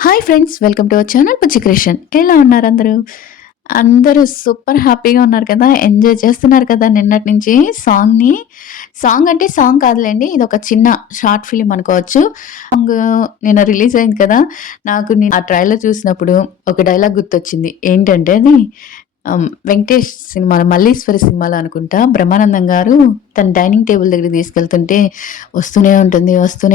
Hi friends, welcome to our channel Bujji creation. ఎలా ఉన్నారు అందరూ? అందరూ సూపర్ హ్యాపీగా ఉన్నారు కదా! ఎంజాయ్ చేస్తున్నారు కదా! నిన్నటి నుంచి సాంగ్‌ని. సాంగ్ అంటే సాంగ్ కాదులెండి. ఇదొక చిన్న షార్ట్ ఫిల్మ్ అనుకోవచ్చు. సాంగ్ నిన్న రిలీజ్ అయింది కదా! ఆ ట్రైలర్ చూసినప్పుడు ఒక డైలాగ్ గుర్తొచ్చింది. ఏంటంటే అది 'వెంకటేష్' సినిమాలో 'మల్లీశ్వరి' సినిమాలో అనుకుంటా బ్రహ్మానందం గారు తన డైనింగ్ టేబుల్ దగ్గరికి తీసుకెళ్తుంటే వస్తూనే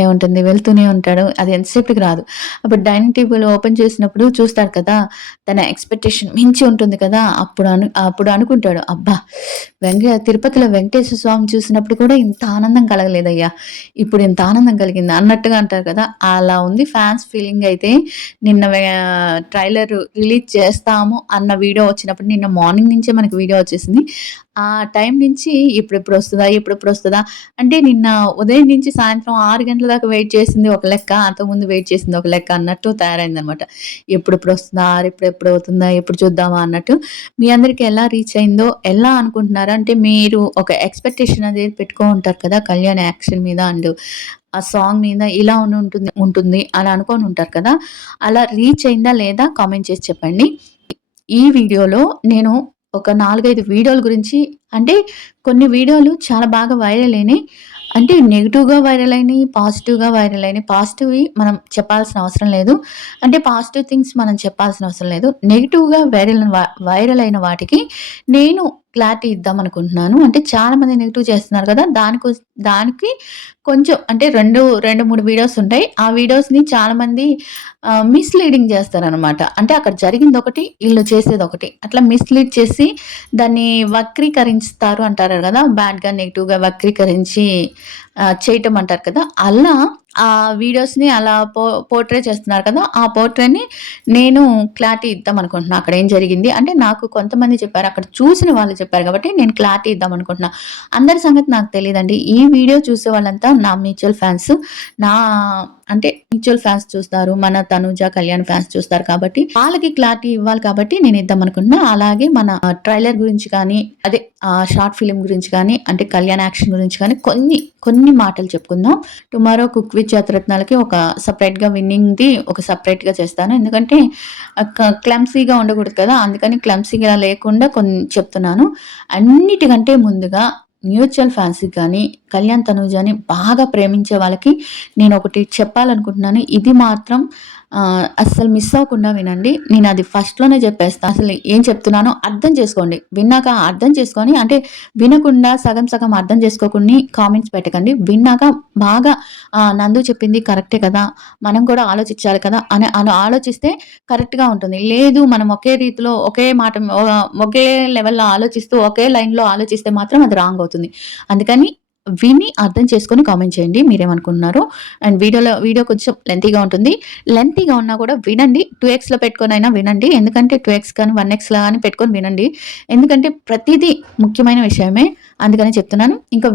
ఉంటుంది, వెళ్తూనే ఉంటాడు. అది ఎంతసేపటికి రాదు. అప్పుడు డైనింగ్ టేబుల్ ఓపెన్ చేసినప్పుడు చూస్తాడు కదా! తన ఎక్స్‌పెక్టేషన్ మించి ఉంటుంది కదా! అప్పుడు అనుకుంటాడు, అబ్బా! తిరుపతిలో వెంకటేశ్వర స్వామిని చూసినప్పుడు కూడా ఇంత ఆనందం కలగలేదయ్యా! ఇప్పుడు ఇంత ఆనందం కలిగింది అన్నట్టుగా అంటారు కదా! అలా ఉంది ఫ్యాన్స్ ఫీలింగ్ అయితే. నిన్న ట్రైలర్ రిలీజ్ చేస్తాము అన్న వీడియో వచ్చినప్పుడు నిన్న మార్నింగ్ నుంచే మనకి వీడియో వచ్చేసింది. ఆ టైం నుంచి ఎప్పుడెప్పుడొస్తదా అంటే నిన్న ఉదయం నుంచి సాయంత్రం 6 గంటల దాకా వెయిట్ చేసింది ఒక లెక్క, అంతకుముందు వెయిట్ చేసింది ఒక లెక్క అన్నట్టు తయారైందనమాట. ఎప్పుడెప్పుడొస్తుందా? ఎప్పుడెప్పుడవుతుందా? ఎప్పుడు చూద్దామా అన్నట్టు. మీ అందరికి ఎలా రీచ్ అయిందో, ఎలా అనుకుంటున్నారు? అంటే మీరు ఒక ఎక్స్‌పెక్టేషన్ అనేది పెట్టుకొని ఉంటారు కదా! కళ్యాణ్ యాక్షన్ మీద అండ్ ఆ సాంగ్ మీద ఇలా ఉంటుంది అని అనుకోని ఉంటారు కదా! అలా రీచ్ అయిందా లేదా కామెంట్ చేసి చెప్పండి. ఈ వీడియోలో నేను ఒక 4, 5 వీడియోల గురించి అంటే కొన్ని వీడియోలు చాలా బాగా వైరల్ అయినాయి. అంటే నెగెటివ్‌గా వైరల్ అయినాయి, పాజిటివ్‌గా వైరల్ అయినాయి. పాజిటివ్‌వి మనం చెప్పాల్సిన అవసరం లేదు. అంటే పాజిటివ్ థింగ్స్ మనం చెప్పాల్సిన అవసరం లేదు. నెగెటివ్‌గా వైరల్ అయిన వాటికి నేను క్లారిటీ ఇద్దామనుకుంటున్నాను. అంటే చాలామంది నెగెటివ్ చేస్తున్నారు కదా! దానికి కొంచెం అంటే 3 వీడియోస్ ఉంటాయి. ఆ వీడియోస్‌ని చాలామంది మిస్‌లీడింగ్ చేస్తారనమాట. అంటే అక్కడ జరిగిందొకటి, ఈళ్ళు చేసేదొకటి. అట్లా మిస్‌లీడ్ చేసి దాన్ని వక్రీకరిస్తారు అంటారు కదా! బ్యాడ్‌గా, నెగెటివ్‌గా వక్రీకరించి చేయటం అంటారు కదా! అలా ఆ వీడియోస్‌ని అలా పోర్ట్రే చేస్తున్నారు కదా! ఆ పోర్ట్రేని నేను క్లారిటీ ఇద్దామనుకుంటున్నా. అక్కడేం జరిగింది అంటే నాకు కొంతమంది చెప్పారు. అక్కడ చూసిన వాళ్ళు చెప్పారు కాబట్టి నేను క్లారిటీ ఇద్దామనుకుంటున్నా. అందరి సంగతి నాకు తెలీదండి. ఈ వీడియో చూసే వాళ్ళంతా నా మ్యూచువల్ ఫాన్స్. నా అంటే మ్యూచువల్ ఫ్యాన్స్ చూస్తారు. మన తనుజ, కళ్యాణ్ ఫ్యాన్స్ చూస్తారు కాబట్టి, వాళ్ళకి క్లారిటీ ఇవ్వాలి కాబట్టి నేను ఇద్దామనుకుంటున్నా. అలాగే మన ట్రైలర్ గురించి కానీ, అదే షార్ట్ ఫిల్మ్ గురించి కానీ, అంటే కళ్యాణ్ యాక్షన్ గురించి కానీ కొన్ని మాటలు చెప్పుకుందాం. టుమారో కుక్ విత్ జాతిరత్నాలకి ఒక సెపరేట్‌గా విన్నింగ్‌ది ఒక సెపరేట్‌గా చేస్తాను. ఎందుకంటే క్లమ్సీగా ఉండకూడదు కదా! అందుకని క్లమ్సీగా లేకుండా కొన్ని చెప్తున్నాను. అన్నిటికంటే ముందుగా మ్యూచువల్ ఫ్యాన్స్‌కి గానీ, కళ్యాణ్, తనూజని బాగా ప్రేమించే వాళ్ళకి నేనొకటి చెప్పాలనుకుంటున్నాను. ఇది మాత్రం అస్సలు మిస్ అవ్వకుండా వినండి. నేనది ఫస్ట్‌లోనే చెప్పేస్తా. అసలు ఏం చెప్తున్నానో అర్థం చేసుకోండి. విన్నాక అర్థం చేసుకొని అంటే వినకుండా సగం సగం అర్థం చేసుకోకుండా కామెంట్స్ పెట్టకండి. విన్నాక బాగా నందు చెప్పింది కరెక్టే కదా! మనం కూడా ఆలోచించాలి కదా! అని అలా ఆలోచిస్తే కరెక్ట్‌గా ఉంటుంది. లేదు మనం ఒకే రీతిలో ఒకే మాట ఒకే లెవెల్‌లో ఆలోచిస్తూ ఒకే లైన్‌లో ఆలోచిస్తే మాత్రం అది రాంగ్ అవుతుంది. అందుకని విని అర్థం చేసుకొని కామెంట్ చేయండి మీరేమనుకుంటున్నారో. అండ్ వీడియో కొంచెం లెంతీగా ఉంటుంది. లెంతీగా ఉన్నా కూడా వినండి. 2ఎక్స్‌లో పెట్టుకొనైనా వినండి. ఎందుకంటే 2ఎక్స్ కానీ, 1ఎక్స్‌లో గాని పెట్టుకొని వినండి. ఎందుకంటే ప్రతీదీ ముఖ్యమైన విషయమే. అందుకనే చెప్తున్నాను. ఇంకా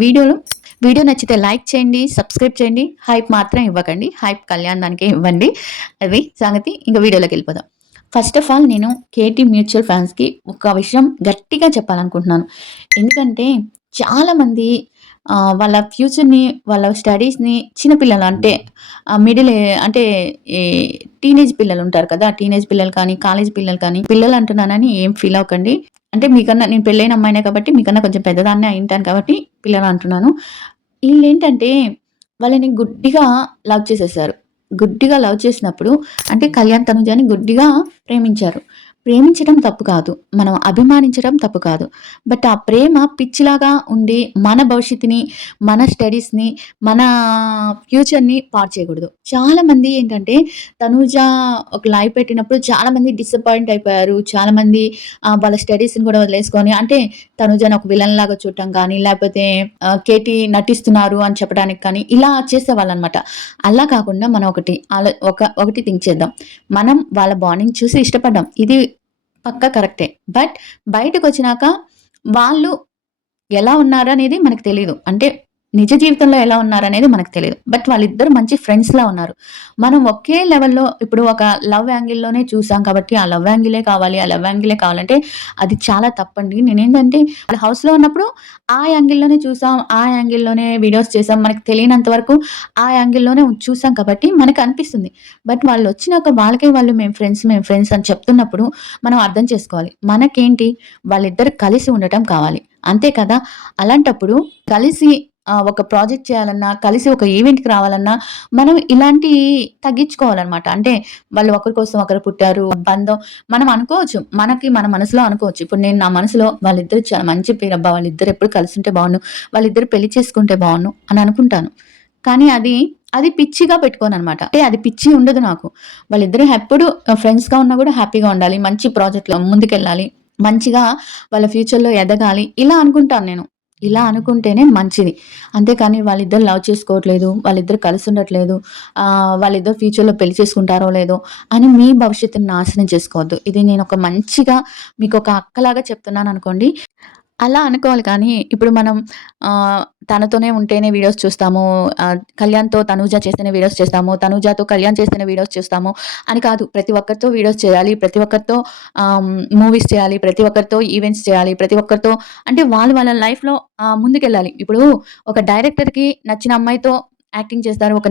వీడియో నచ్చితే లైక్ చేయండి, సబ్స్క్రైబ్ చేయండి. హైప్ మాత్రం ఇవ్వకండి. హైప్ కళ్యాణ్ దానికే ఇవ్వండి. అది సంగతి. ఇంక వీడియోలోకెళ్ళిపోదాం. ఫస్ట్ ఆఫ్ ఆల్ నేను కేటీ మ్యూచువల్ ఫాన్స్‌కి ఒక విషయం గట్టిగా చెప్పాలనుకుంటున్నాను. ఎందుకంటే చాలామంది వాళ్ళ ఫ్యూచర్‌ని, వాళ్ళ స్టడీస్‌ని చిన్న పిల్లలు అంటే మిడిల్ అంటే ఈ టీనేజ్ పిల్లలుంటారు కదా! టీనేజ్ పిల్లలు కానీ, కాలేజీ పిల్లలు కానీ, పిల్లలు అంటున్నానని ఏం ఫీల్ అవ్వకండి. అంటే మీకన్నా నేను పెళ్ళైన అమ్మాయినే కాబట్టి మీకన్నా కొంచెం పెద్దదాన్నే అయ్యుంటాను కాబట్టి పిల్లలు అంటున్నాను. ఈళ్ళేంటంటే వాళ్ళని గుడ్డిగా లవ్ చేసేసారు. గుడ్డిగా లవ్ చేసినప్పుడు అంటే కళ్యాణ్, తనుజని గుడ్డిగా ప్రేమించారు. ప్రేమించడం తప్పు కాదు. మనం అభిమానించడం తప్పు కాదు. బట్ ఆ ప్రేమ పిచ్చిలాగా ఉండి మన భవిష్యత్తుని, మన స్టడీస్‌ని, మన ఫ్యూచర్‌ని పాడు చేయకూడదు. చాలామంది ఏంటంటే తనూజ ఒక లైవ్ పెట్టినప్పుడు చాలామంది డిసప్పాయింట్ అయిపోయారు. చాలామంది వాళ్ళ స్టడీస్‌ని కూడా వదిలేసుకొని అంటే తనూజని ఒక విలన్‌లాగా చూడటం కానీ, లేకపోతే కేటీ నటిస్తున్నారు అని చెప్పడానికి కానీ, ఇలా చేసేవాళ్ళనమాట. అలా కాకుండా మనం ఒకటి థింక్ చేద్దాం. మనం వాళ్ళ బాండింగ్ చూసి ఇష్టపడ్డాం. ఇది పక్కా కరెక్టే. బట్ బయటకొచ్చినాక వాళ్ళు ఎలా ఉన్నారనేది మనకు తెలీదు. అంటే నిజ జీవితంలో ఎలా ఉన్నారనేది మనకు తెలీదు. బట్ వాళ్ళిద్దరూ మంచి ఫ్రెండ్స్‌లా ఉన్నారు. మనం ఒకే లెవెల్‌లో ఇప్పుడు ఒక లవ్ యాంగిల్‌లోనే చూసాం కాబట్టి, ఆ లవ్ యాంగిలే కావాలి, ఆ లవ్ యాంగిలే కావాలంటే అది చాలా తప్పండి. నేనేంటంటే వాళ్ళ హౌస్‌లో ఉన్నప్పుడు ఆ యాంగిల్‌లోనే చూసాం, ఆ యాంగిల్‌లోనే వీడియోస్ చేసాం. మనకు తెలియనంత వరకు ఆ యాంగిల్‌లోనే చూసాం కాబట్టి మనకనిపిస్తుంది. బట్ వాళ్ళొచ్చినాక వాళ్ళకి వాళ్ళు మేము ఫ్రెండ్స్ అని చెప్తున్నప్పుడు మనం అర్థం చేసుకోవాలి. మనకేంటి వాళ్ళిద్దరు కలిసి ఉండటం కావాలి. అంతే కదా! అలాంటప్పుడు కలిసి ఒక ప్రాజెక్ట్ చేయాలన్నా, కలిసి ఒక ఈవెంట్‌కి రావాలన్నా, మనం ఇలాంటియి తగ్గించుకోవాలనమాట. అంటే వాళ్ళు ఒకరి కోసం ఒకరు పుట్టారు. బంధం మనం అనుకోవచ్చు. మనకి మన మనసులో అనుకోవచ్చు. ఇప్పుడు నేను నా మనసులో వాళ్ళిద్దరు చాలా మంచి పేరబ్బా! వాళ్ళిద్దరు ఎప్పుడు కలిసుంటే బావున్ను. వాళ్ళిద్దరు పెళ్లి చేసుకుంటే బావున్ను అని అనుకుంటాను. కానీ అది పిచ్చిగా పెట్టుకోననమాట. అంటే అది పిచ్చి ఉండదు నాకు. వాళ్ళిద్దరూ ఎప్పుడు ఫ్రెండ్స్‌గా ఉన్నా గూడా హ్యాపీగా ఉండాలి. మంచి ప్రాజెక్ట్‌లో ముందుకెళ్ళాలి. మంచిగా వాళ్ళ ఫ్యూచర్‌లో ఎదగాలి. ఇలా అనుకుంటాను నేను. ఇలా అనుకుంటేనే మంచిది. అంతేకాని వాళ్ళిద్దరు లవ్ చేసుకోవట్లేదు, వాళ్ళిద్దరు కలిసుండట్లేదు, వాళ్ళిద్దరు ఫ్యూచర్‌లో పెళ్లి చేసుకుంటారో లేదో అని మీ భవిష్యత్తుని నాశనం చేసుకోవద్దు. ఇది నేనొక మంచిగా మీకొక అక్కలాగా చెప్తున్నాననుకోండి. అలా అనుకోవాలి కానీ, ఇప్పుడు మనం తనతోనే ఉంటేనే వీడియోస్ చూస్తాము. కళ్యాణ్‌తో తనూజ చేస్తేనే వీడియోస్ చేస్తాము. తనూజతో కళ్యాణ్ చేస్తేనే వీడియోస్ చూస్తాము అని కాదు. ప్రతి ఒక్కరితో వీడియోస్ చేయాలి. ప్రతి ఒక్కరితో మూవీస్ చేయాలి. ప్రతి ఒక్కరితో ఈవెంట్స్ చేయాలి. ప్రతి ఒక్కరితో అంటే వాళ్ళు వాళ్ళ లైఫ్‌లో ముందుకెళ్ళాలి. ఇప్పుడు ఒక డైరెక్టర్‌కి నచ్చిన అమ్మాయితో యాక్టింగ్ చేస్తారు. ఒక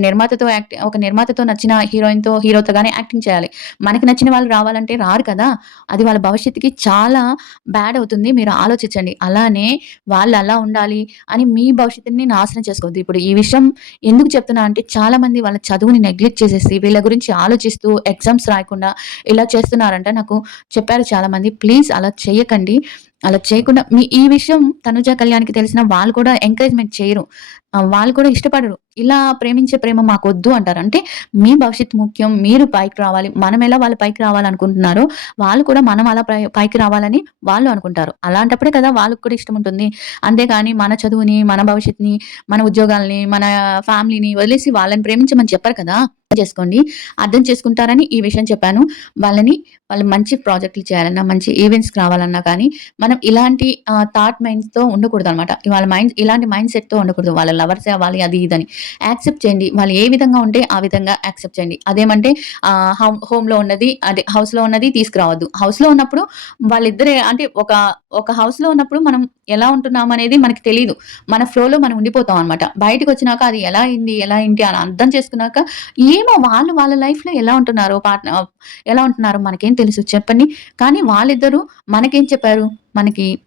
నిర్మాతతో నచ్చిన హీరోతో గాని యాక్టింగ్ చేయాలి. మనకి నచ్చిన వాళ్ళు రావాలంటే రారు కదా! అది వాళ్ళ భవిష్యత్తుకి చాలా బ్యాడ్ అవుతుంది. మీరు ఆలోచించండి. అలానే వాళ్ళలా ఉండాలి అని మీ భవిష్యత్తుని నాశనం చేసుకోవద్దు. ఇప్పుడు ఈ విషయం ఎందుకు చెప్తున్నా అంటే చాలామంది వాళ్ళ చదువుని నెగ్లెక్ట్ చేసేసి వీళ్ళ గురించి ఆలోచిస్తూ ఎగ్జామ్స్ రాయకుండా ఇలా చేస్తున్నారంట. నాకు చెప్పారు చాలామంది. ప్లీజ్ అలా చేయకండి. అలా చేయకుండా ఈ విషయం తనుజ, కళ్యాణ్‌కి తెలిసినా వాళ్ళు కూడా ఎంకరేజ్‌మెంట్ చేయరు. వాళ్ళు కూడా ఇష్టపడరు. ఇలా ప్రేమించే ప్రేమ మాకొద్దు అంటారు. అంటే మీ భవిష్యత్తు ముఖ్యం. మీరు పైకి రావాలి. మనమెలా వాళ్ళు పైకి రావాలనుకుంటున్నారో వాళ్ళు కూడా మనం అలా పైకి రావాలని వాళ్ళు అనుకుంటారు. అలాంటప్పుడే కదా వాళ్ళకి కూడా ఇష్టముంటుంది. అంతేగాని మన చదువుని, మన భవిష్యత్తుని, మన ఉద్యోగాల్ని, మన ఫ్యామిలీని వదిలేసి వాళ్ళని ప్రేమించమని చెప్పరు కదా! చేసుకోండి. అర్థం చేసుకుంటారని ఈ విషయం చెప్పాను. వాళ్ళు మంచి ప్రాజెక్ట్‌లు చేయాలన్నా, మంచి ఈవెంట్స్‌కి రావాలన్నా కానీ, మనం ఇలాంటి థాట్ మైండ్స్‌తో ఉండకూడదనమాట. ఇలాంటి మైండ్ సెట్‌తో ఉండకూడదు. వాళ్ళ లవర్సే అవ్వాలి అది ఇదని. యాక్సెప్ట్ చేయండి. వాళ్ళు ఏ విధంగా ఉంటే ఆ విధంగా యాక్సెప్ట్ చేయండి. అదేమంటే హోమ్‌లో ఉన్నది అదే హౌస్‌లో ఉన్నది తీసుకురావద్దు. హౌస్‌లో ఉన్నప్పుడు వాళ్ళిద్దరే అంటే ఒక హౌస్‌లో ఉన్నప్పుడు మనం ఎలా ఉంటున్నామనేది మనకు తెలీదు. మన ఫ్లోలో మనం ఉండిపోతాం అనమాట. బయటికొచ్చినాక అది ఎలా ఏంటి అని అర్థం చేసుకున్నాక ఏమో వాళ్ళు వాళ్ళ లైఫ్‌లో ఎలా ఉంటున్నారో మనకేం తెలుసు చెప్పండి. కానీ వాళ్ళిద్దరూ మనకేం చెప్పారు? మనకి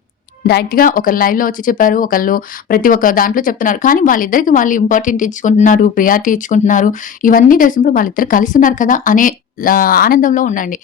డైరెక్ట్‌గా ఒకళ్ళు లైవ్‌లో వచ్చి చెప్పారు. ఒకళ్ళు ప్రతి ఒక్క దాంట్లో చెప్తున్నారు. కానీ వాళ్ళిద్దరికి వాళ్ళు ఇంపార్టెంట్ ఇచ్చుకుంటున్నారు. ప్రియారిటీ ఇచ్చుకుంటున్నారు. ఇవన్నీ తెలిసినప్పుడు వాళ్ళిద్దరు కలిసున్నారు కదా! అనే ఆనందంలో ఉండండి.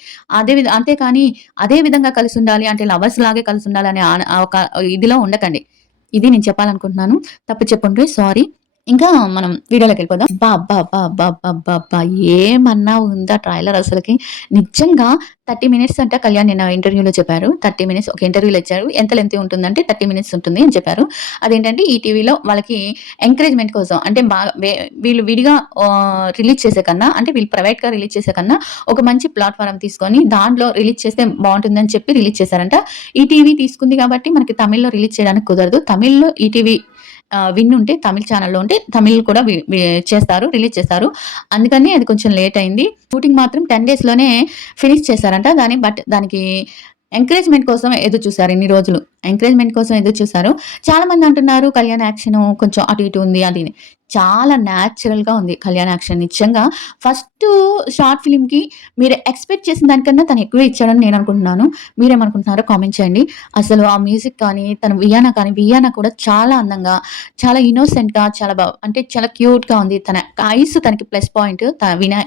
అంతేకాని అదే విధంగా కలిసుండాలి అంటే లవర్స్ లాగే కలిసుండాలి అనే ఒక ఇదిలో ఉండకండి. ఇది నేను చెప్పాలనుకుంటున్నాను. తప్పు చెప్పుంటే సారీ. ఇంకా మనం వీడియోలోకెళ్ళిపోదాం. అబ్బబ్బబ్బబ్బబ్బబ్బబ్బా! ఏమన్నా ఉందా ట్రైలర్ అసలకి. నిజంగా 30 మినిట్స్ అంట కళ్యాణ్ నిన్న ఇంటర్వ్యూలో చెప్పారు. 30 మినిట్స్ ఒక ఇంటర్వ్యూలో ఇచ్చారు. ఎంత లెంగ్తీ ఉంటుందంటే 30 మినిట్స్ ఉంటుంది అని చెప్పారు. అదేంటంటే ఈటీవీలో వాళ్ళకి ఎంకరేజ్‌మెంట్ కోసం అంటే వీళ్ళు విడిగా రిలీజ్ చేసే కన్నా అంటే వీళ్ళు ప్రైవేట్‌గా రిలీజ్ చేసే కన్నా ఒక మంచి ప్లాట్‌ఫార్మ్ తీసుకొని దాంట్లో రిలీజ్ చేస్తే బావుంటుందని చెప్పి రిలీజ్ చేశారంట. ఈటీవీ తీసుకుంది కాబట్టి మనకి తమిళ్‌లో రిలీజ్ చేయడానికి కుదరదు. తమిళ్‌లో ఈటీవీ విన్ ఉంటే తమిళ్ ఛానెల్‌లో ఉంటే తమిళ్ కూడా వి వి చేస్తారు. రిలీజ్ చేస్తారు. అందుకని అది కొంచెం లేట్ అయింది. షూటింగ్ మాత్రం 10 డేస్‌లోనే ఫినిష్ చేశారంట. దానికి ఎంకరేజ్‌మెంట్ కోసం ఎదురు చూసారు ఇన్ని రోజులు. ఎంకరేజ్‌మెంట్ కోసం ఎదురు చూసారు. చాలామంది అంటున్నారు కళ్యాణ్ యాక్షను కొంచెం అటు ఇటు ఉంది అది ఇది. చాలా న్యాచురల్‌గా ఉంది కళ్యాణ్ యాక్షన్. నిజంగా ఫస్టు షార్ట్ ఫిల్మ్‌కి మీరు ఎక్స్‌పెక్ట్ చేసిన దానికన్నా తను ఎక్కువే ఇచ్చాడని నేను అనుకుంటున్నాను. మీరేమనుకుంటున్నారో కామెంట్ చేయండి. అసలు ఆ మ్యూజిక్ కానీ, వియానా కూడా చాలా అందంగా, చాలా ఇన్నోసెంట్‌గా అంటే చాలా క్యూట్‌గా ఉంది. తన ఐస్ తనకి ప్లస్ పాయింట్.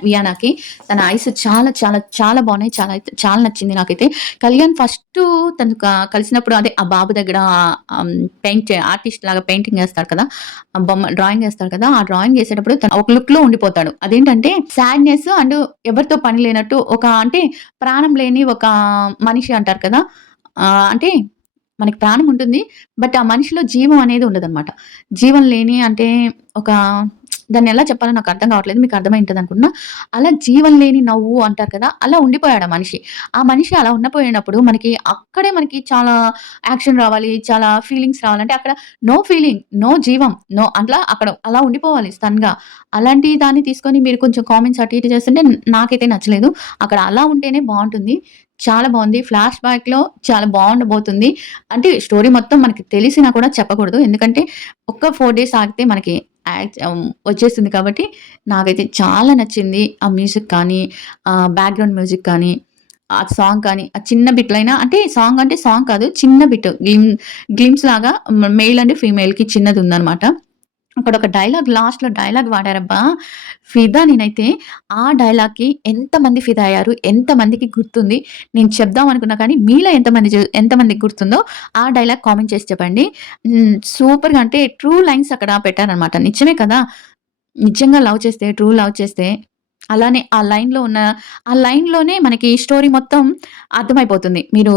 వియానాకి తన ఐస్ చాలా చాలా చాలా బాగున్నాయి. చాలా నచ్చింది నాకైతే. కళ్యాణ్ ఫస్టు తను కలిసినప్పుడు అదే ఆ బాబు దగ్గర ఆర్టిస్ట్ లాగా పెయింటింగ్ ఏస్తాడు కదా! డ్రాయింగ్ ఏస్తాడు కదా! ఆ డ్రాయింగ్ ఏసేటప్పుడు తను ఒక లుక్‌లో ఉండిపోతాడు. అదేంటంటే సాడ్‌నెస్ అండ్ ఎవరితో పని లేనట్టు అంటే ప్రాణం లేని ఒక మనిషి అంటారు కదా! అంటే మనకి ప్రాణం ఉంటుంది. బట్ ఆ మనిషిలో జీవం అనేది ఉండదనమాట. జీవం లేని అంటే ఒక దాన్నెలా చెప్పాలో నాకు అర్థం కావట్లేదు. మీకు అర్థమై ఉంటదనుకుంటున్నా. అలా జీవం లేని నవ్వు అంటారు కదా! అలా ఉండిపోయాడు ఆ మనిషి. ఆ మనిషి అలా ఉండిపోయినప్పుడు మనకి అక్కడే మనకి చాలా యాక్షన్ రావాలి, చాలా ఫీలింగ్స్ రావాలంటే అక్కడ నో ఫీలింగ్, నో జీవం, నో అట్లా అక్కడ అలా ఉండిపోవాలి స్టన్‌గా. అలాంటి దాన్ని తీసుకొని మీరు కొంచెం కామెంట్స్ అటు ఇటు చేస్తుంటే నాకైతే నచ్చలేదు. అక్కడ అలా ఉంటేనే బావుంటుంది. చాలా బావుంది. ఫ్లాష్ బ్యాక్‌లో చాలా బావుండబోతుంది. అంటే స్టోరీ మొత్తం మనకి తెలిసినా కూడా చెప్పకూడదు. ఎందుకంటే ఒక్క 4 డేస్ ఆగితే మనకి వచ్చేస్తుంది కాబట్టి నాకైతే చాలా నచ్చింది. ఆ మ్యూజిక్ కానీ, బ్యాక్‌గ్రౌండ్ మ్యూజిక్ కానీ, ఆ సాంగ్ కానీ, ఆ చిన్న బిట్‌లైనా అంటే సాంగ్ కాదు. చిన్న బిట్ గ్లిమ్స్ లాగా మెయిల్ అండ్ ఫీమేల్‌కి చిన్నదుందనమాట. అక్కడొక డైలాగ్ లాస్ట్‌లో డైలాగ్ వాడారబ్బా! ఫిదా నేనైతే. ఆ డైలాగ్‌కి ఎంతమంది ఫిదా అయ్యారు? ఎంతమందికి గుర్తుంది? నేను చెప్దాం అనుకున్నా కానీ మీలో ఎంతమందికి గుర్తుందో ఆ డైలాగ్ కామెంట్ చేసి చెప్పండి. సూపర్‌గా అంటే ట్రూ లైన్స్ అక్కడ పెట్టారనమాట. నిజమే కదా! నిజంగా లవ్ చేస్తే, ట్రూ లవ్ చేస్తే అలానే ఆ లైన్‌లోనే మనకి స్టోరీ మొత్తం అర్థమైపోతుంది. మీరు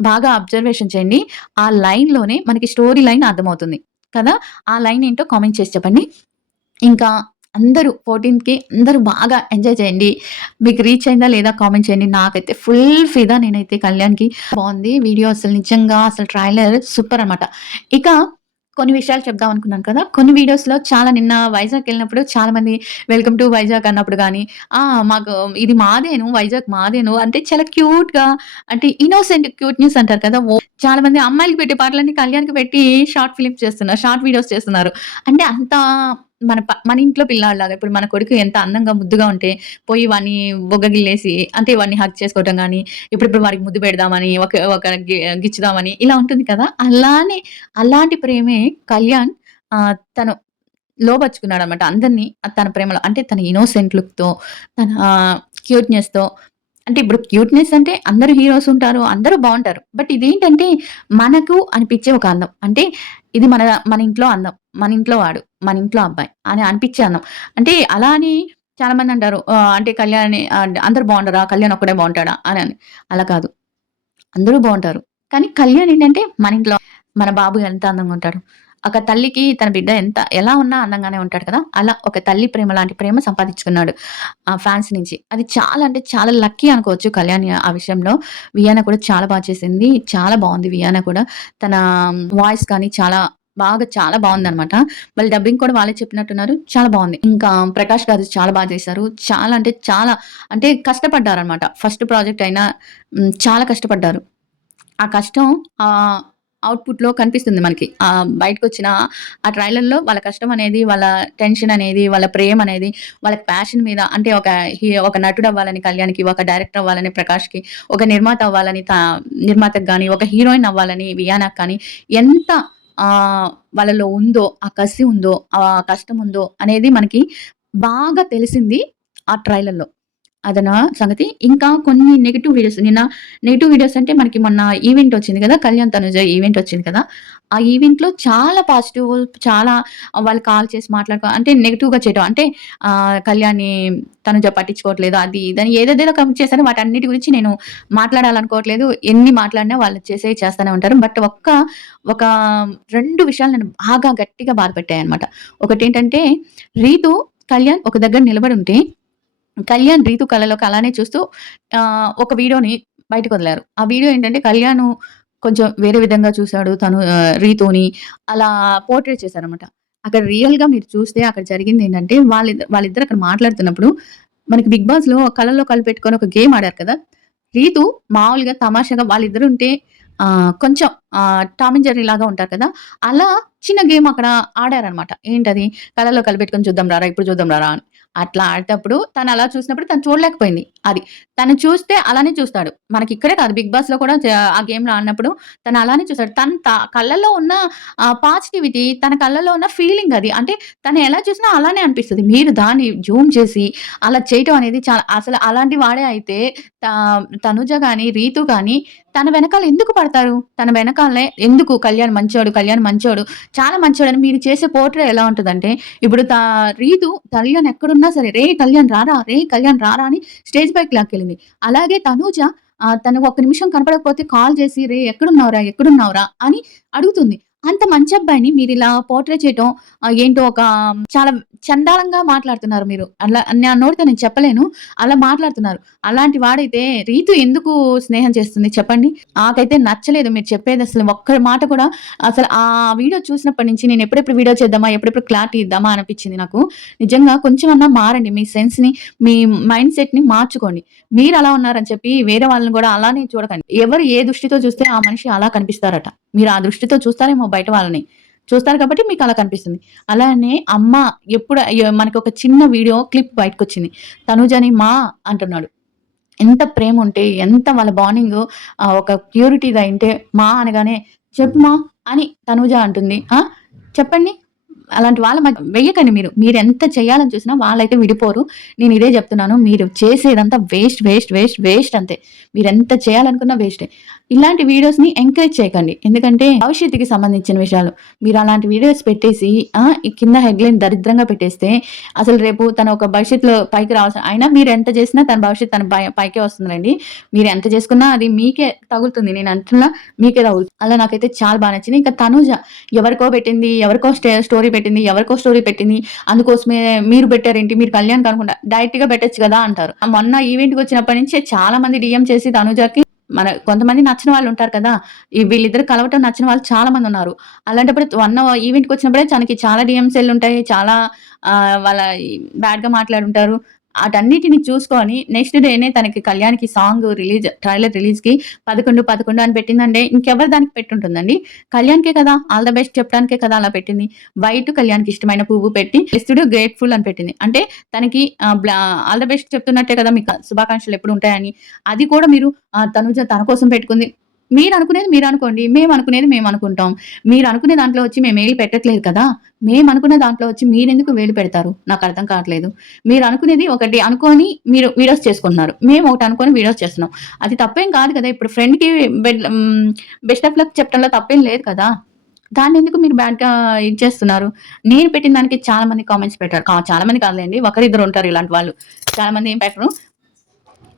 బాగా అబ్జర్వేషన్ చేయండి. ఆ లైన్‌లోనే మనకి స్టోరీ లైన్ అర్థమవుతుంది. కదా! ఆ లైన్ ఏంటో కామెంట్ చేసి చెప్పండి. ఇంకా అందరూ 14కి అందరూ బాగా ఎంజాయ్ చేయండి. మీకు రీచ్ అయిందా లేదా కామెంట్ చేయండి. నాకైతే ఫుల్ ఫిదా నేనైతే కళ్యాణ్‌కి. బావుంది. వీడియో అసలు నిజంగా అసలు ట్రైలర్ సూపర్ అనమాట. ఇక కొన్ని విషయాలు చెప్దాం అనుకున్నాను కదా! కొన్ని వీడియోస్‌లో చాలా నిన్న వైజాగ్‌కెళ్ళినప్పుడు చాలామంది వెల్కమ్ టు వైజాగ్ అన్నప్పుడు గాని, ఆ! మాకు ఇది మాదేను వైజాగ్ మాదేను అంటే చాలా క్యూట్‌గా అంటే ఇన్నోసెంట్ క్యూట్‌నెస్ అంటారు కదా! చాలామంది అమ్మాయిలకి పెట్టే పాటలన్నీ కళ్యాణ్‌కి పెట్టి షార్ట్ ఫిల్మ్స్ చేస్తున్నారు. షార్ట్ వీడియోస్ చేస్తున్నారు. అంటే అంత మన ఇంట్లో పిల్లాడిలాగా ఇప్పుడు మన కొడుకు ఎంత అందంగా, ముద్దుగా ఉంటే పోయి వాడిని బుగ్గగిల్లేసి అంటే వాడిని హగ్ చేసుకోవటం గాని, ఇప్పుడిప్పుడు వాడికి ముద్దు పెడదామని, ఒక ఒక గిచ్చుదామని ఇలా ఉంటుంది కదా! అలాంటి ప్రేమే కళ్యాణ్ తను లోబరుచుకున్నాడనమాట అందరిని తన ప్రేమలో. అంటే తన ఇన్నోసెంట్ లుక్‌తో, తన క్యూట్‌నెస్‌తో అంటే ఇప్పుడు క్యూట్‌నెస్ అంటే అందరూ హీరోస్ ఉంటారు. అందరూ బావుంటారు. బట్ ఇదేంటంటే మనకు అనిపించే ఒక అందం. అంటే ఇది మన ఇంట్లో అందం. మన ఇంట్లో వాడు. మన ఇంట్లో అబ్బాయి అని అనిపించే అందం. అంటే అలా అని చాలామంది అంటారు. అంటే కళ్యాణి అందరూ బావుండరా? కళ్యాణ్ ఒక్కడే బావుంటాడా? అని. అలా కాదు. అందరూ బావుంటారు. కానీ కళ్యాణ్ ఏంటంటే మన ఇంట్లో మన బాబు ఎంత అందంగా ఉంటాడు. ఒక తల్లికి తన బిడ్డ ఎలా ఉన్నా అందంగానే ఉంటాడు కదా! అలా ఒక తల్లి ప్రేమ లాంటి ప్రేమ సంపాదించుకున్నాడు. ఫ్యాన్స్ నుంచి. అది చాలా అంటే చాలా లక్కీ అనుకోవచ్చు కళ్యాణ్ ఆ విషయంలో. వియానా కూడా చాలా చేసింది. చాలా బావుంది వియానా కూడా. తన వాయిస్ కానీ చాలా బావుందనమాట. మళ్ళీ డబ్బింగ్ కూడా వాళ్ళే చెప్పినట్టున్నారు. చాలా బావుంది. ఇంకా ప్రకాష్ గారు చాలా చేశారు. చాలా అంటే చాలా అంటే కష్టపడ్డారనమాట. ఫస్ట్ ప్రాజెక్ట్ అయినా చాలా కష్టపడ్డారు. ఆ కష్టం ఔట్‌పుట్‌లో కనిపిస్తుంది మనకి. బయటకొచ్చిన ఆ ట్రైలర్‌లో వాళ్ళ కష్టం అనేది, వాళ్ళ టెన్షన్ అనేది, వాళ్ళ ప్రేమనేది, వాళ్ళ ప్యాషన్ మీద అంటే ఒక నటుడవ్వాలని కళ్యాణ్‌కి, ఒక డైరెక్టర్ అవ్వాలని ప్రకాష్‌కి, ఒక నిర్మాత అవ్వాలని నిర్మాతకు గాని, ఒక హీరోయిన్ అవ్వాలని వియానాకి కానీ ఎంత వాళ్ళలో ఉందో, ఆ కసి ఉందో, ఆ కష్టం ఉందో అనేది మనకి బాగా తెలిసింది ఆ ట్రైలర్‌లో. అదనా సంగతి. ఇంకా కొన్ని నెగెటివ్ వీడియోస్ అంటే మనకి మొన్న ఈవెంట్ వచ్చింది కదా! కళ్యాణ్, తనుజ ఈవెంట్ వచ్చింది కదా! ఆ ఈవెంట్‌లో చాలా పాజిటివ్ చాలా వాళ్ళు కాల్ చేసి అంటే నెగెటివ్‌గా చేయటం. అంటే కళ్యాణ్‌ని తనుజ పట్టించుకోవట్లేదు. అది ఇదని ఏదేదేదో కమెంట్ చేశారు. వాటన్నిటి గురించి నేను మాట్లాడాలనుకోవట్లేదు. ఎన్ని మాట్లాడినా వాళ్ళు చేస్తూనే ఉంటారు. బట్ ఒక 2 విషయాలు నన్ను బాగా గట్టిగా బాధపెట్టాయన్నమాట. ఒకటేంటంటే రీతు, కళ్యాణ్ ఒక దగ్గర నిలబడుంటే కళ్యాణ్ రీతు కళ్ళలోకి అలానే చూస్తూ ఒక వీడియోని బయటకొదిలారు. ఆ వీడియో ఏంటంటే కళ్యాణు కొంచెం వేరే విధంగా చూసాడు. తను రీతుని అలా పోర్ట్రేట్ చేశారనమాట. అక్కడ రియల్‌గా మీరు చూస్తే అక్కడ జరిగిందేంటంటే వాళ్ళిద్దరు అక్కడ మాట్లాడుతున్నప్పుడు మనకి 'బిగ్ బాస్‌లో' కళ్ళలో కళ్ళు పెట్టుకొని ఒక గేమ్ ఆడారు కదా! రీతు మామూలుగా తమాషాగా వాళ్ళిద్దరుంటే కొంచెం టామ్ అండ్ జెర్రీ లాగా ఉంటారు కదా! అలా చిన్న గేమ్ అక్కడ ఆడారనమాట. ఏంటది? కళ్ళలో కళ్ళు పెట్టుకొని చూద్దాం రారా! ఇప్పుడు చూద్దాం రారా! అని. అట్లా ఆడేటప్పుడు తనలా చూసినప్పుడు తను చూడలేకపోయింది. అది. తను చూస్తే అలానే చూస్తాడు. మనకిక్కడే కాదు 'బిగ్ బాస్‌లో' కూడా ఆ గేమ్‌లో ఆడినప్పుడు తను అలానే చూసాడు. తన కళ్ళలో ఉన్న పాజిటివిటీ, తన కళ్ళలో ఉన్న ఫీలింగ్ అది. అంటే తను ఎలా చూసినా అలానే అనిపిస్తది. మీరు దాన్ని జూమ్ చేసి అలా చేయటం అనేది చాలా అసలు అలాంటి వాడే అయితే త తనుజ గాని, రీతు గాని తన వెనకాల ఎందుకు పడతారు? తన వెనకాలనే ఎందుకు కళ్యాణ్ మంచోడు, చాలా మంచోడని మీరు చేసే పోర్ట్రే ఎలా ఉంటదంటే, ఇప్పుడు రీతు కళ్యాణ్ ఎక్కడున్నా సరే, "రేయ్ కళ్యాణ్ రారా! రేయ్ కళ్యాణ్ రారా!" అని స్టేజ్ పైకి లాక్కెళ్ళింది. అలాగే తనూజ తను ఒక్క నిమిషం కనపడకపోతే కాల్ చేసి, "రేయ్! ఎక్కడున్నావురా? ఎక్కడున్నావురా?" అని అడుగుతుంది. అంత మంచి అబ్బాయిని మీరిలా పోర్ట్రే చేయటం ఏంటో ఒక చాలా చండాలంగా మాట్లాడుతున్నారు మీరు. అలా నా నోటితో నేను చెప్పలేను. అలా మాట్లాడుతున్నారు. అలాంటి వాడైతే రీతు ఎందుకు స్నేహం చేస్తుంది చెప్పండి? నాకైతే నచ్చలేదు మీరు చెప్పేదసలు ఒక్క మాట కూడా. అసలు ఆ వీడియో చూసినప్పటి నుంచి నేను ఎప్పుడెప్పుడు వీడియో చేద్దామా? ఎప్పుడెప్పుడు క్లారిటీ ఇద్దామా అనిపించింది నాకు. నిజంగా కొంచెమన్నా మారండి. మీ సెన్స్‌ని, మీ మైండ్ సెట్‌ని మార్చుకోండి. మీరలా ఉన్నారని చెప్పి వేరే వాళ్ళని గూడా అలానే చూడకండి. ఎవరు ఏ దృష్టితో చూస్తే ఆ మనిషి అలా కనిపిస్తారట. మీరు ఆ దృష్టితో చూస్తారేమో బయట వాళ్ళని. చూస్తారు కాబట్టి మీకలా కనిపిస్తుంది. అలానే అమ్మ ఎప్పుడు మనకొక చిన్న వీడియో క్లిప్ బయటకొచ్చింది. తనూజని మా అంటున్నాడు. ఎంత ప్రేముంటే, ఎంత వాళ్ళ బాండింగు ఒక ప్యూరిటీదయింటే మా అనగానే, "చెప్పు మా" అని తనూజ అంటుంది. చెప్పండి. అలాంటి వాళ్ళ వెయ్యకండి మీరు. మీరెంత చేయాలని చూసినా వాళ్ళైతే విడిపోరు. నేనిదే జెప్తున్నాను. మీరు చేసేదంతా వేస్ట్, వేస్ట్, వేస్ట్, వేస్ట్ అంతే. మీరెంత చేయాలనుకున్నా వేస్టే. ఇలాంటి వీడియోస్‌ని ఎంకరేజ్ చేయకండి. ఎందుకంటే భవిష్యత్తుకి సంబంధించిన విషయాలు. మీరలాంటి వీడియోస్ పెట్టేసి ఈ కింద హెడ్‌లైన్ దరిద్రంగా పెట్టేస్తే అసలు రేపు తను ఒక భవిష్యత్తులో పైకి రావాల్సిన అయినా మీరెంత చేసినా తన భవిష్యత్తు తన పైకే వస్తుందిలెండి. మీరెంత చేసుకున్నా అది మీకే తగులుతుంది. నేనంటున్నా మీకే తగులుతుంది. అలా నాకైతే చాలా బా నచ్చింది. ఇంకా తనూజ ఎవరికో పెట్టింది, ఎవరికో స్టోరీ పెట్టింది, ఎవరికో స్టోరీ పెట్టింది. అందుకోసమే మీరు పెట్టారేంటి? మీరు కళ్యాణ్‌కి అనుకుంటా డైరెక్ట్‌గా పెట్టొచ్చు గదా! అంటారు. మొన్న ఈవెంట్‌కొచ్చినప్పటి నుంచి చాలా మంది డీఎం చేసి తనూజకి కొంతమంది నచ్చిన వాళ్ళుంటారు కదా! వీళ్ళిద్దరు కలవటం నచ్చిన వాళ్ళు చాలా మందున్నారు. అలాంటప్పుడు ఈవెంట్‌కొచ్చినప్పుడే తనకి చాలా డీఎంస్ ఎళ్ళుంటాయి. చాలా వాళ్ళ బ్యాడ్‌గా మాట్లాడుంటారు. ఆటన్నిటిని చూసుకొని నెక్స్ట్ డేనే తనకి కళ్యాణ్‌కి సాంగ్ ట్రైలర్ రిలీజ్‌కి 11, 11 అని పెట్టిందంటే ఇంకెవరు దానికి పెట్టుంటుందండి? కళ్యాణ్‌కే కదా! ఆల్ ద బెస్ట్ చెప్పడానికే కదా అలా పెట్టింది. వైట్ కళ్యాణ్‌కి ఇష్టమైన పువ్వు పెట్టి బ్లెస్డ్ గ్రేట్‌ఫుల్ అని పెట్టింది. అంటే తనకి ఆల్ ద బెస్ట్ చెప్తున్నట్టే కదా! మీకు శుభాకాంక్షలు ఎప్పుడు ఉంటాయని. అది కూడా మీరు తనుజ తన కోసం పెట్టుకుంది. మీరనుకునేది మీరనుకోండి. మేమనుకునేది మేమనుకుంటాం. మీరనుకునే దాంట్లో వచ్చి మేమేలి పెట్టట్లేదు కదా! మేమనుకున్న దాంట్లో వచ్చి మీరెందుకు వేలు పెడతారు? నాకర్థం కావట్లేదు. మీరనుకునేది ఒకటి అనుకోని మీరు వీడియోస్ చేసుకుంటున్నారు. మేమొకటి అనుకోని వీడియోస్ చేస్తున్నాం. అది తప్పేం కాదు కదా! ఇప్పుడు ఫ్రెండ్‌కి బెస్ట్ ఆఫ్ లక్ చెప్పడంలో తప్పేం లేదు కదా! దాన్నెందుకు మీరు బ్యాడ్‌గా ఇది చేస్తున్నారు? నేను పెట్టిన దానికి చాలా మంది కామెంట్స్ పెట్టారు. చాలా మంది కాదులెండి. ఒకరిద్దరు ఉంటారు ఇలాంటి వాళ్ళు. చాలా మంది ఏం పెట్టరు.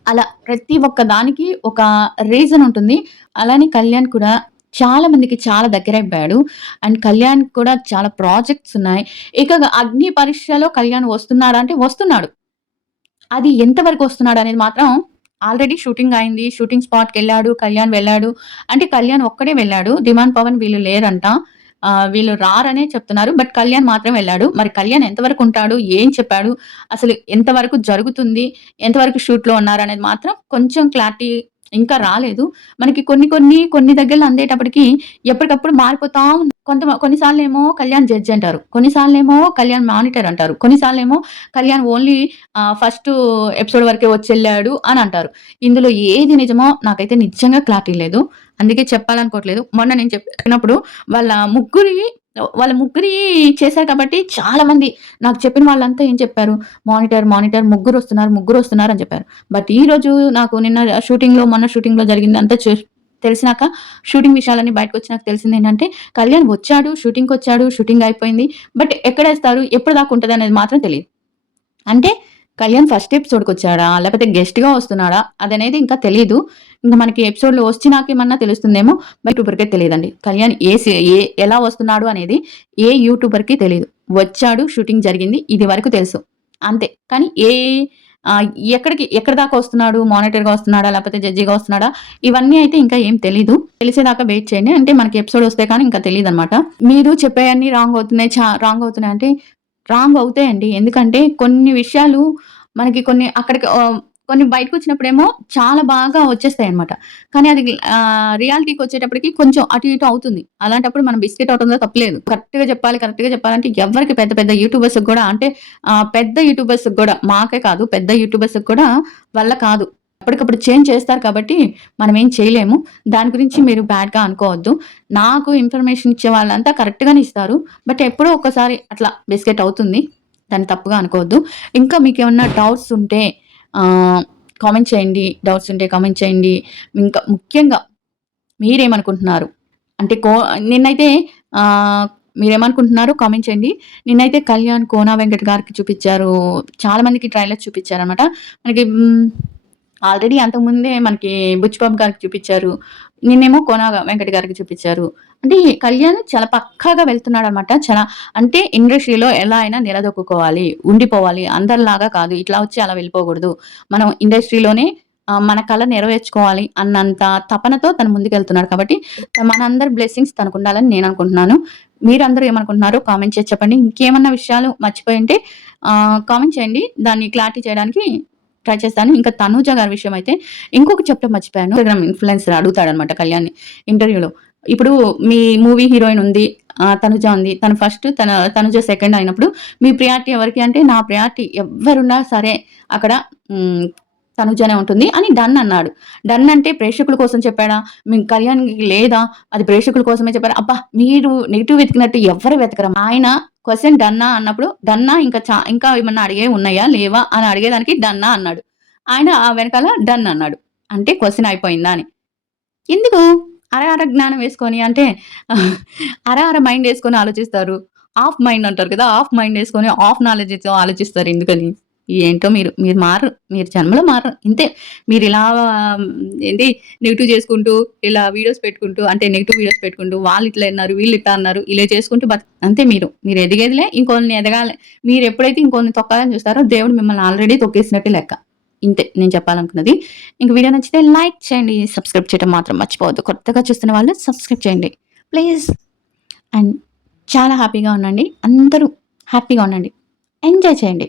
అలా ప్రతి ఒక్క దానికి ఒక రీజన్ ఉంటుంది. అలానే కళ్యాణ్ కూడా చాలా మందికి చాలా దగ్గరైపోయాడు. అండ్ కళ్యాణ్‌కి కూడా చాలా ప్రాజెక్ట్స్ ఉన్నాయి. ఇక అగ్ని పరీక్షలో కళ్యాణ్ వస్తున్నాడా అంటే వస్తున్నాడు. అది ఎంత వరకు వస్తున్నాడనేది మాత్రం ఆల్రెడీ షూటింగ్ అయింది. షూటింగ్ స్పాట్‌కెళ్ళాడు. కళ్యాణ్ వెళ్ళాడు. అంటే కళ్యాణ్ ఒక్కడే వెళ్ళాడు. ధీమాన్, పవన్ వీళ్ళు లేరంట. వీళ్ళు రారనే చెప్తున్నారు. బట్ కళ్యాణ్ మాత్రం వెళ్ళాడు. మరి కళ్యాణ్ ఎంతవరకు ఉంటాడు? ఏం చెప్పాడు? అసలు ఎంతవరకు జరుగుతుంది? ఎంతవరకు షూట్‌లో ఉన్నారనేది మాత్రం కొంచెం క్లారిటీ ఇంకా రాలేదు. మనకి కొన్ని దగ్గరలో అందేటప్పటికి ఎప్పటికప్పుడు మారిపోతా ఉంది. కొన్నిసార్లేమో కళ్యాణ్ జడ్జ్ అంటారు. కొన్నిసార్లేమో కళ్యాణ్ మానిటర్ అంటారు. కొన్నిసార్లేమో కళ్యాణ్ ఓన్లీ ఫస్టు ఎపిసోడ్ వరకే వచ్చెళ్ళాడు అని అంటారు. ఇందులో ఏది నిజమో నాకైతే నిజంగా క్లారిటీ లేదు. అందుకే చెప్పాలనుకోవట్లేదు. మొన్న నేను చెప్పినప్పుడు వాళ్ళ ముగ్గురి వాళ్ళ ముగ్గురియి చేశారు కాబట్టి చాలా మంది నాకు చెప్పిన వాళ్ళంతా ఏం చెప్పారు? మానిటర్ ముగ్గురొస్తున్నారు అని చెప్పారు. బట్ ఈరోజు నాకు మొన్న షూటింగ్‌లో జరిగిందంతా తెలిసినాక షూటింగ్ విషయాలన్నీ బయటకొచ్చినాక తెలిసిందేంటంటే కళ్యాణ్ వచ్చాడు, షూటింగ్‌కొచ్చాడు, షూటింగ్ అయిపోయింది. బట్ ఎక్కడేస్తారు? ఎప్పటి దాకా ఉంటదనేది మాత్రం తెలీదు. అంటే కళ్యాణ్ ఫస్ట్ ఎపిసోడ్‌కొచ్చాడా? లేపోతే గెస్ట్‌గా వస్తున్నాడా? అదనేది ఇంకా తెలీదు. ఇంక మనకి ఎపిసోడ్‌లో వచ్చినాకేమన్నా తెలుస్తుందేమో. యూట్యూబర్‌కే తెలీదండి. కళ్యాణ్ ఎలా వస్తున్నాడు అనేది ఏ యూట్యూబర్‌కి తెలీదు. వచ్చాడు, షూటింగ్ జరిగింది. ఇది వరకు తెలుసు. అంతే. కానీ ఆహ్, ఎక్కడి దాకా వస్తున్నాడు? మానిటర్‌గా వస్తున్నాడా? లేపోతే జడ్జిగా వస్తున్నాడా? ఇవన్నీ అయితే ఇంకా ఏం తెలీదు. తెలిసేదాకా వెయిట్ చేయండి. అంటే మనకి ఎపిసోడ్ వస్తే కానీ ఇంకా తెలీదనమాట. మీరు చెప్పేయన్నీ రాంగ్ అవుతున్నాయి. రాంగ్ అవుతున్నాయి అంటే రాంగ్ అవుతాయండి. ఎందుకంటే కొన్ని విషయాలు మనకి కొన్ని బయటకొచ్చినప్పుడేమో చాలా బాగా వచ్చేస్తాయన్నమాట. కానీ అది రియాలిటీకొచ్చేటప్పటికి కొంచెం అటు ఇటు అవుతుంది. అలాంటప్పుడు మనం బిస్కెట్ అవ్వడంలో తప్పులేదు. కరెక్ట్‌గా చెప్పాలంటే ఎవ్వరికి పెద్ద పెద్ద యూట్యూబర్స్‌కి గూడా అంటే పెద్ద యూట్యూబర్స్‌కి గూడా మాకే కాదు పెద్ద యూట్యూబర్స్‌కి కూడా వల్ల కాదు. అప్పటికప్పుడు చేంజ్ చేస్తారు కాబట్టి మనమేం చేయలేము. దాని గురించి మీరు బ్యాడ్‌గా అనుకోవద్దు. నాకు ఇన్ఫర్మేషన్ ఇచ్చే వాళ్ళంతా కరెక్ట్‌గానే ఇస్తారు. బట్ ఎప్పుడో ఒక్కసారి అట్లా బిస్కెట్ అవుతుంది. దాన్ని తప్పుగా అనుకోవద్దు. ఇంకా మీకేమన్నా డౌట్స్ ఉంటే ఆహ్, కామెంట్ చేయండి. డౌట్స్ ఉంటే కామెంట్ చేయండి. ఇంకా ముఖ్యంగా మీరేమనుకుంటున్నారు? అంటే నిన్నైతే ఆహ్, మీరేమనుకుంటున్నారో కామెంట్ చేయండి. నిన్నైతే కళ్యాణ్ కోన వెంకట్ గారికి చూపిచ్చారు. చాలా మందికి ట్రైలర్ చూపిచ్చారనమాట. మనకి ఆల్రెడీ అంతకుముందే మనకి 'బుచ్చిబాబు' గారికి చూపిచ్చారు. నిన్నేమో 'కోన వెంకట్' గారికి చూపిచ్చారు. అంటే కళ్యాణ్ చాలా పక్కాగా వెళ్తున్నాడనమాట. చాలా అంటే ఇండస్ట్రీలో ఎలా అయినా నిలదొక్కుకోవాలి, ఉండిపోవాలి. అందరిలాగా కాదు. ఇట్లా వచ్చి అలా వెళ్ళిపోకూడదు. మనం ఇండస్ట్రీలోనే మన కల నెరవేర్చుకోవాలి అన్నంత తపనతో తను ముందుకెళ్తున్నాడు కాబట్టి, మనందరి బ్లెస్సింగ్స్ తనకుండాలని నేననుకుంటున్నాను. మీరందరూ ఏమనుకుంటున్నారో కామెంట్ చేసి చెప్పండి. ఇంకేమన్నా విషయాలు మర్చిపోయుంటే కామెంట్ చేయండి. దాన్ని క్లారిటీ చేయడానికి ట్రై చేస్తాను. ఇంకా తనూజ గారి విషయం అయితే ఇంకొకటి చెప్పడం మర్చిపోయాను. ఇన్‌స్టాగ్రామ్ ఇన్‌ఫ్లుయెన్సర్ అడుగుతాడనమాట కళ్యాణ్‌ని ఇంటర్వ్యూలో. ఇప్పుడు మీ మూవీ హీరోయిన్ ఉంది. తనుజ ఉంది. తను ఫస్ట్ తనుజ సెకండ్ అయినప్పుడు మీ ప్రియారిటీ ఎవరికి అంటే, నా ప్రియారిటీ ఎవ్వరున్నా సరే అక్కడ హ్మ్. తనుజనే ఉంటుంది అని డన్ అన్నాడు. డన్ అంటే ప్రేక్షకుల కోసం చెప్పాడా? కళ్యాణ్‌కి లేదా? అది ప్రేక్షకుల కోసమే చెప్పారా? అబ్బా! మీరు నెగెటివ్ వెతికినట్టు ఎవ్వరు వెతకరమ్మా. ఆయన క్వెషన్ డన్నా అన్నప్పుడు, డన్నా ఇంకా ఏమన్నా అడిగేవి ఉన్నాయా? లేవా? అని అడిగేదానికి డన్నా అన్నాడు. ఆయన వెనకాల డన్ అన్నాడు. అంటే క్వెషన్ అయిపోయిందా అని. ఎందుకు అర అర జ్ఞానం వేసుకొని అంటే అర అర మైండ్ యేసుకొని ఆలోచిస్తారు. హాఫ్ మైండ్ అంటారు కదా! హాఫ్ మైండ్ యేసుకొని హాఫ్ నాలెడ్జ్‌తో ఆలోచిస్తారు ఎందుకని? ఏంటో మీరు. మీరు మారరు. మీరు జన్మలో మారరు. ఇంతే. మీరిలా ఏంటి నెగెటివ్ చేసుకుంటూ, ఇలా వీడియోస్ పెట్టుకుంటూ అంటే నెగెటివ్ వీడియోస్ పెట్టుకుంటూ వాళ్ళిట్లా అన్నారు, వీళ్ళిట్లా అన్నారు, ఇలా చేసుకుంటూ అంతే మీరు. మీరు ఎదిగేదిలే ఇంకోళ్ళని ఎదగాలి. మీరెప్పుడైతే ఇంకోళ్ళని తొక్కాలని చూస్తారో దేవుడు మిమ్మల్ని ఆల్రెడీ తొక్కేసినట్టే లెక్క. ఇంతే నేను చెప్పాలనుకున్నది. ఇంక వీడియో నచ్చితే లైక్ చేయండి. సబ్స్క్రైబ్ చేయడం మాత్రం మర్చిపోవద్దు. కొత్తగా చూస్తున్న వాళ్ళు సబ్స్క్రైబ్ చేయండి. ప్లీజ్. అండ్ చాలా హ్యాపీగా ఉండండి. అందరూ హ్యాపీగా ఉండండి. ఎంజాయ్ చేయండి.